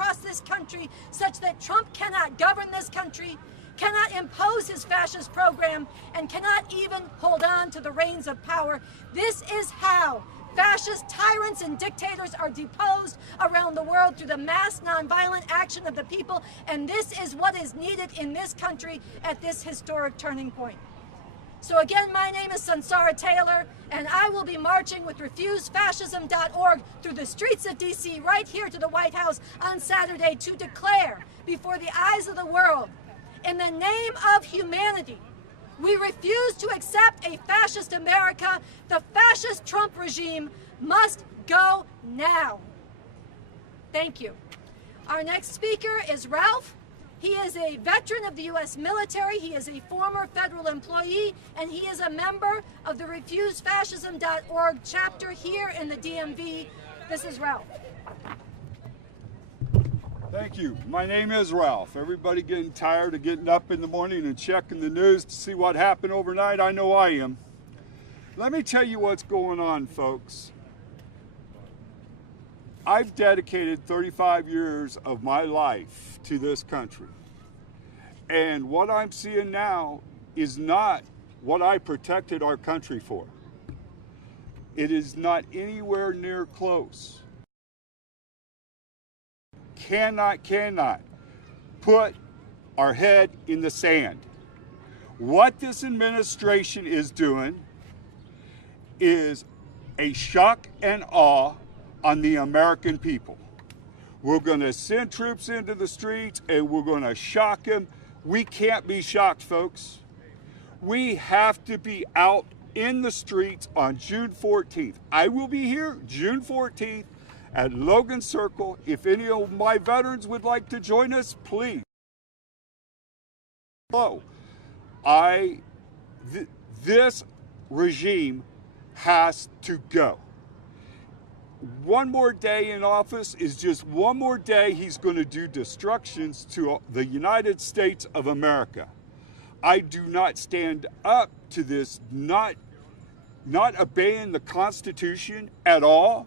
across this country such that Trump cannot govern this country, cannot impose his fascist program, and cannot even hold on to the reins of power. This is how fascist tyrants and dictators are deposed around the world, through the mass nonviolent action of the people, and this is what is needed in this country at this historic turning point. So again, my name is Sansara Taylor, and I will be marching with RefuseFascism.org through the streets of DC, right here to the White House on Saturday, to declare before the eyes of the world, in the name of humanity, we refuse to accept a fascist America. The fascist Trump regime must go now. Thank you. Our next speaker is Ralph. He is a veteran of the U.S. military. He is a former federal employee, and he is a member of the RefuseFascism.org chapter here in the DMV. This is Ralph. Thank you. My name is Ralph. Everybody getting tired of getting up in the morning and checking the news to see what happened overnight? I know I am. Let me tell you what's going on, folks. I've dedicated 35 years of my life to this country. And what I'm seeing now is not what I protected our country for. It is not anywhere near close. Cannot put our head in the sand. What this administration is doing is a shock and awe on the American people. We're going to send troops into the streets and we're going to shock them. We can't be shocked, folks. We have to be out in the streets on June 14th. I will be here June 14th at Logan Circle. If any of my veterans would like to join us, please. Hello. This regime has to go. One more day in office is just one more day he's going to do destructions to the United States of America. I do not stand up to this, not obeying the Constitution at all,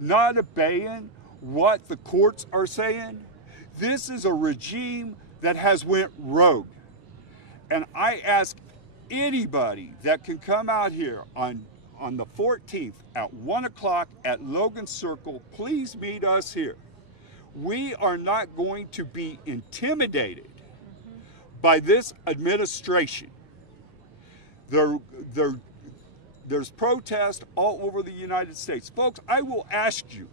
not obeying what the courts are saying. This is a regime that has went rogue. And I ask anybody that can come out here on the 14th at 1 o'clock at Logan Circle, please meet us here. We are not going to be intimidated by this administration. There's protest all over the United States. Folks, I will ask you,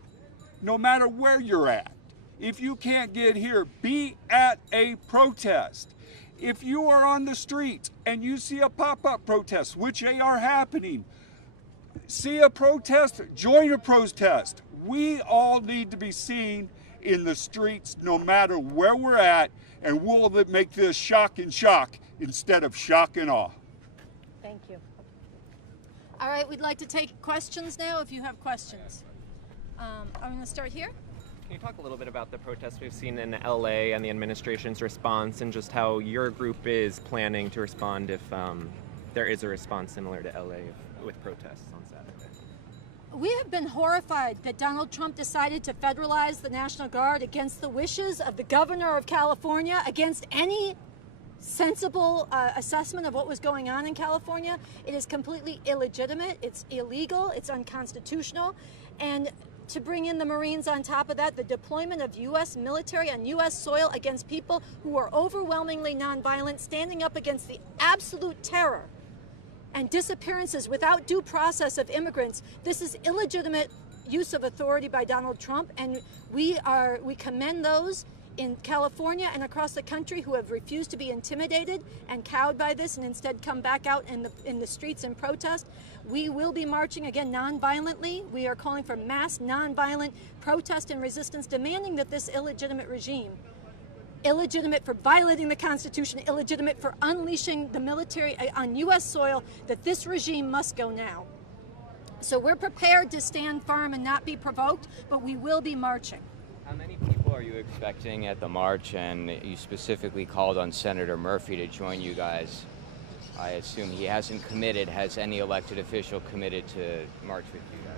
no matter where you're at, if you can't get here, be at a protest. If you are on the streets and you see a pop-up protest, which they are happening, see a protest, join a protest. We all need to be seen in the streets no matter where we're at, and we'll make this shock and shock instead of shock and awe. Thank you. All right, we'd like to take questions now if you have questions. I'm going to start here. Can you talk a little bit about the protests we've seen in LA and the administration's response, and just how your group is planning to respond if there is a response similar to LA with protests on Saturday? We have been horrified that Donald Trump decided to federalize the National Guard against the wishes of the governor of California, against any sensible assessment of what was going on in California. It is completely illegitimate, it's illegal, it's unconstitutional, and to bring in the Marines on top of that, the deployment of U.S. military on U.S. soil against people who are overwhelmingly nonviolent, standing up against the absolute terror and disappearances without due process of immigrants. This is illegitimate use of authority by Donald Trump, and we commend those in California and across the country who have refused to be intimidated and cowed by this and instead come back out in the streets and protest. We will be marching again non-violently. We are calling for mass non-violent protest and resistance, demanding that this illegitimate regime, illegitimate for violating the Constitution, illegitimate for unleashing the military on U.S. soil, that this regime must go now. So we're prepared to stand firm and not be provoked, but we will be marching. How many people are you expecting at the march? And you specifically called on Senator Murphy to join you guys. I assume he hasn't committed. Has any elected official committed to march with you guys?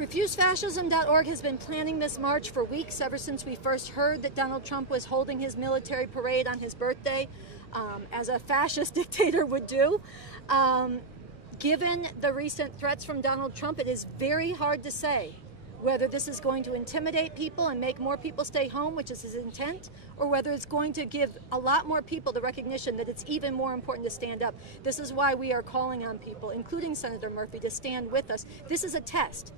RefuseFascism.org has been planning this march for weeks, ever since we first heard that Donald Trump was holding his military parade on his birthday, as a fascist dictator would do. Given the recent threats from Donald Trump, it is very hard to say whether this is going to intimidate people and make more people stay home, which is his intent, or whether it's going to give a lot more people the recognition that it's even more important to stand up. This is why we are calling on people, including Senator Murphy, to stand with us. This is a test.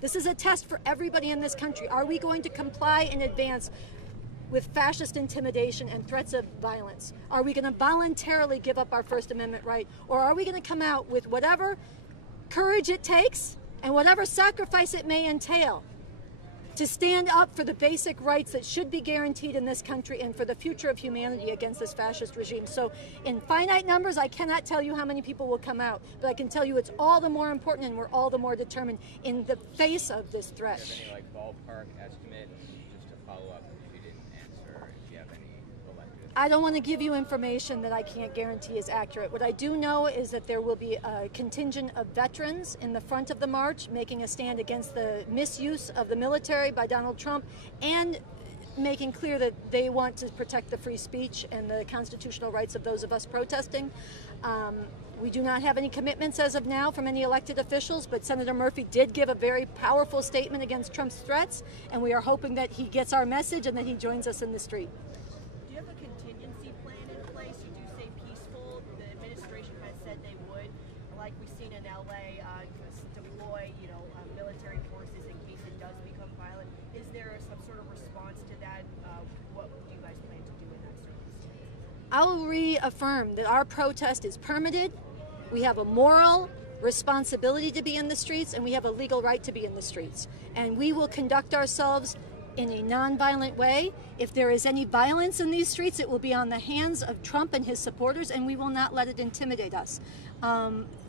This is a test for everybody in this country. Are we going to comply in advance with fascist intimidation and threats of violence? Are we going to voluntarily give up our First Amendment right? Or are we going to come out with whatever courage it takes and whatever sacrifice it may entail to stand up for the basic rights that should be guaranteed in this country and for the future of humanity against this fascist regime? So in finite numbers, I cannot tell you how many people will come out, but I can tell you it's all the more important and we're all the more determined in the face of this threat. Do you have any ballpark estimate, just to follow up if you didn't answer, if you have any elected? I don't want to give you information that I can't guarantee is accurate. What I do know is that there will be a contingent of veterans in the front of the march making a stand against the misuse of the military by Donald Trump and making clear that they want to protect the free speech and the constitutional rights of those of us protesting. We do not have any commitments as of now from any elected officials, but Senator Murphy did give a very powerful statement against Trump's threats, and we are hoping that he gets our message and that he joins us in the street. Do you have a contingency plan in place? You do say peaceful. The administration has said they would, like we've seen in LA, deploy, military forces in case it does become violent. Is there some sort of response to that? What do you guys plan to do in that circumstance? I will reaffirm that our protest is permitted. We have a moral responsibility to be in the streets, and we have a legal right to be in the streets. And we will conduct ourselves in a nonviolent way. If there is any violence in these streets, it will be on the hands of Trump and his supporters, and we will not let it intimidate us.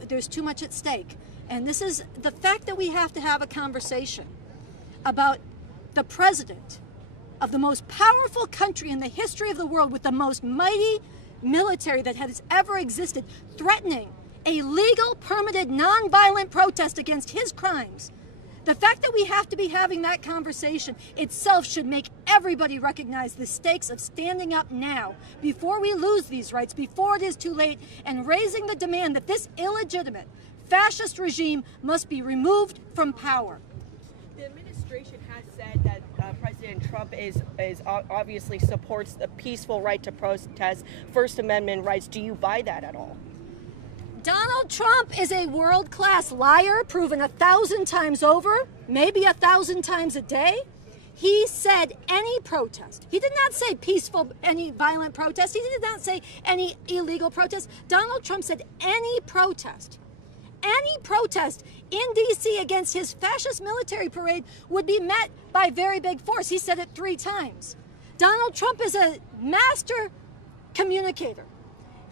There's too much at stake. And this is the fact that we have to have a conversation about the president of the most powerful country in the history of the world with the most mighty military that has ever existed, threatening a legal, permitted, nonviolent protest against his crimes. The fact that we have to be having that conversation itself should make everybody recognize the stakes of standing up now, before we lose these rights, before it is too late, and raising the demand that this illegitimate fascist regime must be removed from power. The administration has said that President Trump is obviously supports the peaceful right to protest, First Amendment rights. Do you buy that at all? Donald Trump is a world-class liar, proven 1,000 times over, maybe 1,000 times a day. He said any protest. He did not say peaceful, any violent protest. He did not say any illegal protest. Donald Trump said any protest in D.C. against his fascist military parade would be met by very big force. He said it 3 times. Donald Trump is a master communicator.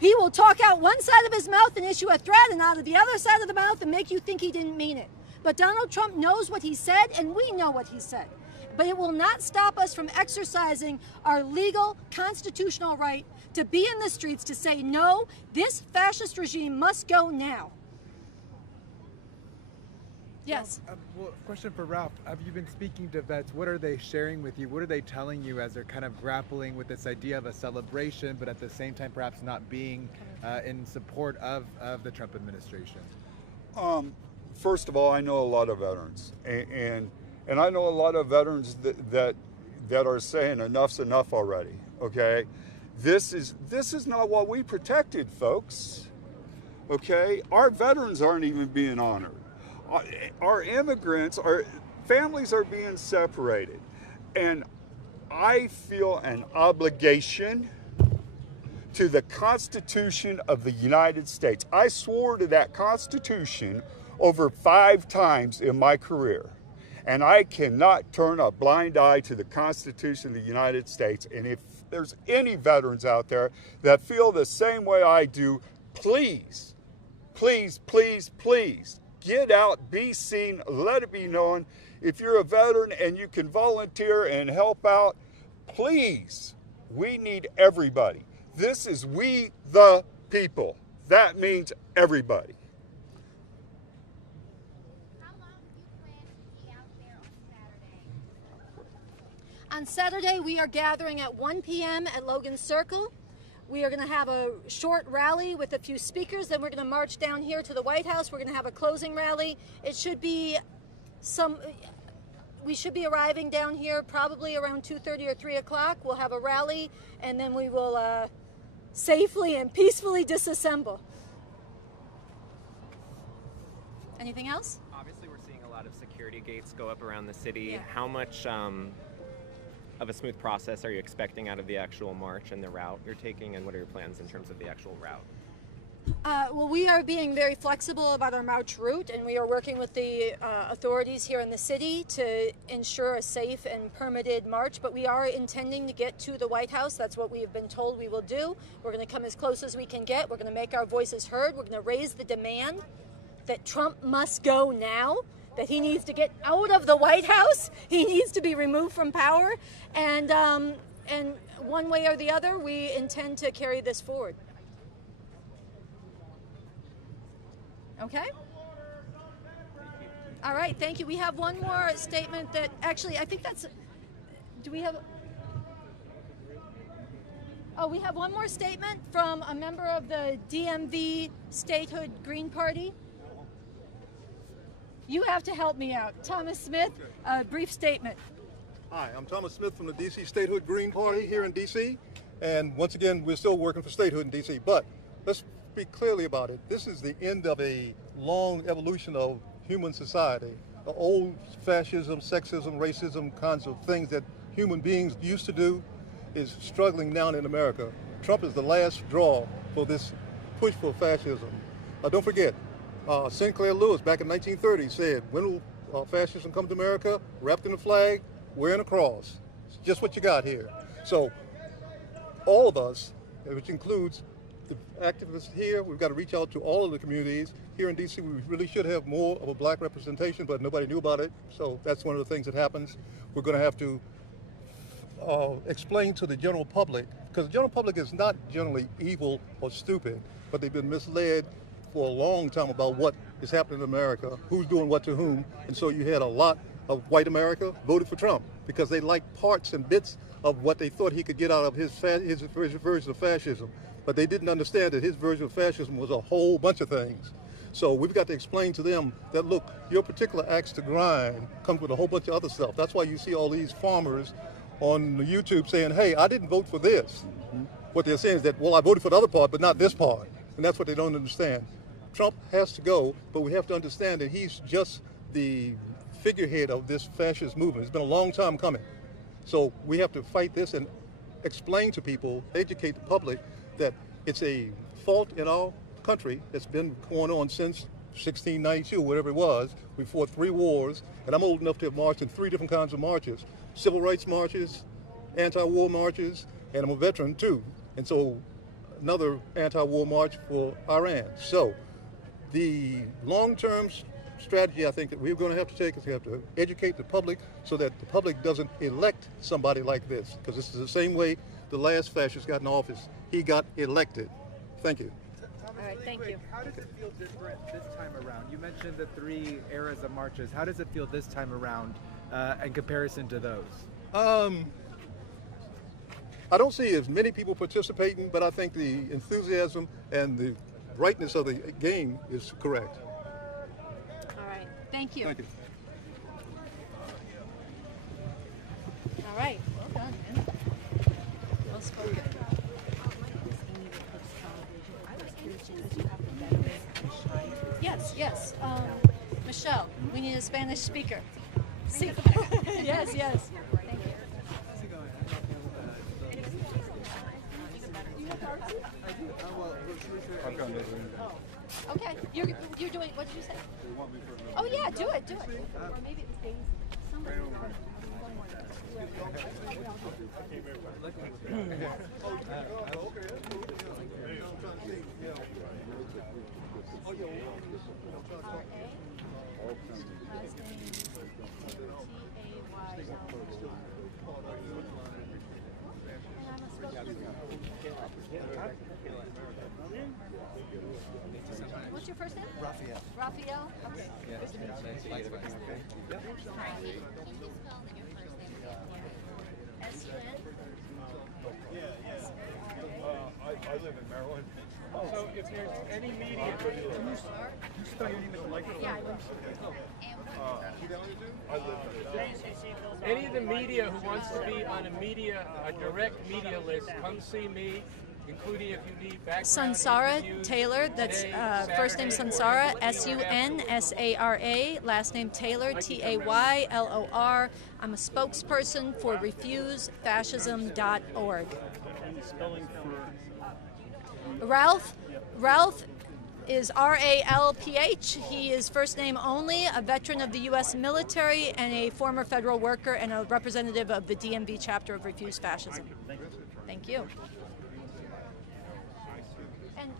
He will talk out one side of his mouth and issue a threat, and out of the other side of the mouth and make you think he didn't mean it. But Donald Trump knows what he said, and we know what he said. But it will not stop us from exercising our legal, constitutional right to be in the streets to say, no, this fascist regime must go now. Yes. Well, question for Ralph. Have you been speaking to vets? What are they sharing with you? What are they telling you as they're kind of grappling with this idea of a celebration, but at the same time perhaps not being in support of the Trump administration? First of all, I know a lot of veterans, and I know a lot of veterans that are saying enough's enough already. Okay, this is not what we protected, folks. Okay, our veterans aren't even being honored. Our immigrants, our families are being separated. And I feel an obligation to the Constitution of the United States. I swore to that Constitution over 5 times in my career. And I cannot turn a blind eye to the Constitution of the United States. And if there's any veterans out there that feel the same way I do, please, please, please, please, get out, be seen, let it be known. If you're a veteran and you can volunteer and help out, please, we need everybody. This is we the people. That means everybody. How long do you plan to be On Saturday, we are gathering at 1 p.m. at Logan Circle. We are going to have a short rally with a few speakers. Then we're going to march down here to the White House. We're going to have a closing rally. It should be we should be arriving down here probably around 2:30 or 3 o'clock. We'll have a rally, and then we will safely and peacefully disassemble. Anything else? Obviously, we're seeing a lot of security gates go up around the city. Yeah. How much of a smooth process are you expecting out of the actual march and the route you're taking, and what are your plans in terms of the actual route? Well, we are being very flexible about our march route, and we are working with the authorities here in the city to ensure a safe and permitted march, but we are intending to get to the White House. That's what we have been told we will do. We're going to come as close as we can get. We're going to make our voices heard. We're going to raise the demand that Trump must go now, that he needs to get out of the White House. He needs to be removed from power. And one way or the other, we intend to carry this forward. Okay? All right, thank you. We have one more statement that actually, I think that's, do we have? Oh, we have one more statement from a member of the DMV Statehood Green Party. You have to help me out. Thomas Smith, a brief statement. Hi, I'm Thomas Smith from the DC Statehood Green Party here in DC. And once again, we're still working for statehood in DC. But let's speak clearly about it. This is the end of a long evolution of human society. The old fascism, sexism, racism kinds of things that human beings used to do is struggling now in America. Trump is the last straw for this push for fascism. Don't forget, Sinclair Lewis back in 1930 said, when will fascism come to America? Wrapped in a flag, wearing a cross. It's just what you got here. So all of us, which includes the activists here, we've got to reach out to all of the communities. Here in DC, we really should have more of a black representation, but nobody knew about it. So that's one of the things that happens. We're going to have to explain to the general public, because the general public is not generally evil or stupid, but they've been misled for a long time about what is happening in America, who's doing what to whom. And so you had a lot of white America voted for Trump because they liked parts and bits of what they thought he could get out of his version of fascism. But they didn't understand that his version of fascism was a whole bunch of things. So we've got to explain to them that, look, your particular axe to grind comes with a whole bunch of other stuff. That's why you see all these farmers on YouTube saying, hey, I didn't vote for this. What they're saying is that, well, I voted for the other part, but not this part. And that's what they don't understand. Trump has to go, but we have to understand that he's just the figurehead of this fascist movement. It's been a long time coming. So we have to fight this and explain to people, educate the public that it's a fault in our country that's been going on since 1692, whatever it was. We fought 3 wars, and I'm old enough to have marched in 3 different kinds of marches. Civil rights marches, anti-war marches, and I'm a veteran too. And so another anti-war march for Iran. So the long-term strategy I think that we're going to have to take is we have to educate the public so that the public doesn't elect somebody like this, because this is the same way the last fascist got in office. He got elected. Thank you. All right, thank you. How does it feel different this time around? You mentioned the 3 eras of marches. How does it feel this time around in comparison to those? I don't see as many people participating, but I think the enthusiasm and the brightness of the game is correct. All right, thank you. Thank you. All right, well done, man. Well spoken. Yes, yes. Michelle, we need a Spanish speaker. Sí. Yes, yes. Thank you. Okay, you're doing, what did you say? Oh yeah, do it. Or maybe it was Daisy. Somebody. What's your first name? Raphael. Raphael? Okay. Good to meet you. live in Maryland. So if there's any media, any of the media who wants to be on a direct media list, come see me, including if you need background Sunsara interviews. Taylor, that's Today, first name Saturday, Sunsara, or Sunsara, last name Taylor, Taylor. I'm a spokesperson for RefuseFascism.org. Ralph is R-A-L-P-H. He is first name only, a veteran of the U.S. military and a former federal worker and a representative of the DMV chapter of Refuse Fascism. Thank you. And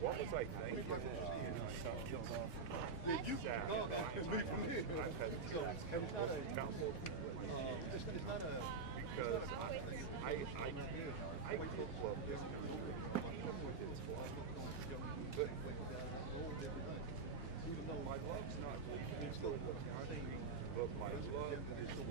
What was I thinking? Because I could love this country, even with its flaws. But my love's not leaving for the country, but my love is leaving for